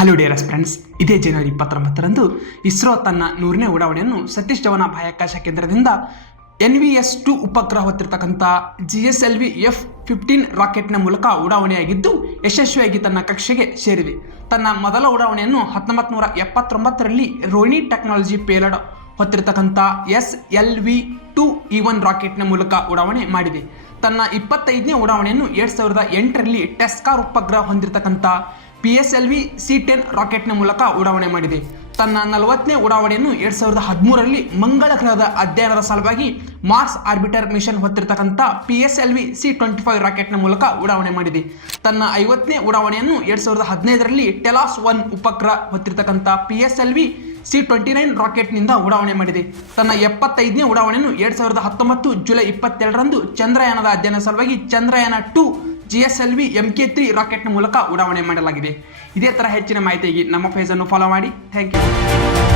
Hello ಡಿಯರಸ್ friends ಇದೇ ಜನವರಿ ಇಪ್ಪತ್ತೊಂಬತ್ತರಂದು ಇಸ್ರೋ ತನ್ನ ನೂರನೇ ಉಡಾವಣೆಯನ್ನು ಸತೀಶ್ ಧವನ ಬಾಹ್ಯಾಕಾಶ ಕೇಂದ್ರದಿಂದ ಎನ್ ವಿ ಎಸ್ ಟು ಉಪಗ್ರಹ ಹೊತ್ತಿರತಕ್ಕಂಥ G S L V F fifteen ರಾಕೆಟ್ನ ಮೂಲಕ ಉಡಾವಣೆಯಾಗಿದ್ದು, ಯಶಸ್ವಿಯಾಗಿ ತನ್ನ ಕಕ್ಷೆಗೆ ಸೇರಿದೆ. ತನ್ನ ಮೊದಲ ಉಡಾವಣೆಯನ್ನು ಹತ್ತೊಂಬತ್ತು ನೂರ ಎಪ್ಪತ್ತೊಂಬತ್ತರಲ್ಲಿ Rohini technology payload ಹೊತ್ತಿರತಕ್ಕಂಥ S L V two E one ರಾಕೆಟ್ನ ಮೂಲಕ ಉಡಾವಣೆ ಮಾಡಿದೆ. ತನ್ನ ಇಪ್ಪತ್ತೈದನೇ ಉಡಾವಣೆಯನ್ನು ಎರಡು ಸಾವಿರದ ಎಂಟರಲ್ಲಿ ಟೆಸ್ಕಾರ್ ಉಪಗ್ರಹ ಹೊಂದಿರತಕ್ಕಂಥ P S L V C ten ರಾಕೆಟ್ನ ಮೂಲಕ ಉಡಾವಣೆ ಮಾಡಿದೆ. ತನ್ನ ನಲವತ್ತನೇ ಉಡಾವಣೆಯನ್ನು ಎರಡು ಸಾವಿರದ ಹದಿಮೂರರಲ್ಲಿ ಮಂಗಳ ಗ್ರಹದ ಅಧ್ಯಯನದ ಸಲುವಾಗಿ Mars orbiter mission ಹೊತ್ತಿರತಕ್ಕಂಥ P S L V C twenty five ರಾಕೆಟ್ನ ಮೂಲಕ ಉಡಾವಣೆ ಮಾಡಿದೆ. ತನ್ನ ಐವತ್ತನೇ ಉಡಾವಣೆಯನ್ನು ಎರಡು ಸಾವಿರದ ಹದಿನೈದರಲ್ಲಿ ಟೆಲಾಸ್ ಒನ್ ಉಪಗ್ರಹ ಹೊತ್ತಿರತಕ್ಕಂಥ P S L V C twenty nine ರಾಕೆಟ್ನಿಂದ ಉಡಾವಣೆ ಮಾಡಿದೆ. ತನ್ನ ಎಪ್ಪತ್ತೈದನೇ ಉಡಾವಣೆಯನ್ನು ಎರಡು ಸಾವಿರದ ಹತ್ತೊಂಬತ್ತು ಜುಲೈ ಇಪ್ಪತ್ತೆರಡರಂದು ಚಂದ್ರಯಾನದ ಅಧ್ಯಯನ ಸಲುವಾಗಿ Chandrayaan two G S L V M K three ರಾಕೆಟ್ನ ಮೂಲಕ ಉಡಾವಣೆ ಮಾಡಲಾಗಿದೆ. ಇದೇ ಥರ ಹೆಚ್ಚಿನ ಮಾಹಿತಿಗೆ ನಮ್ಮ ಫೇಸನ್ನು ಫಾಲೋ ಮಾಡಿ. Thank you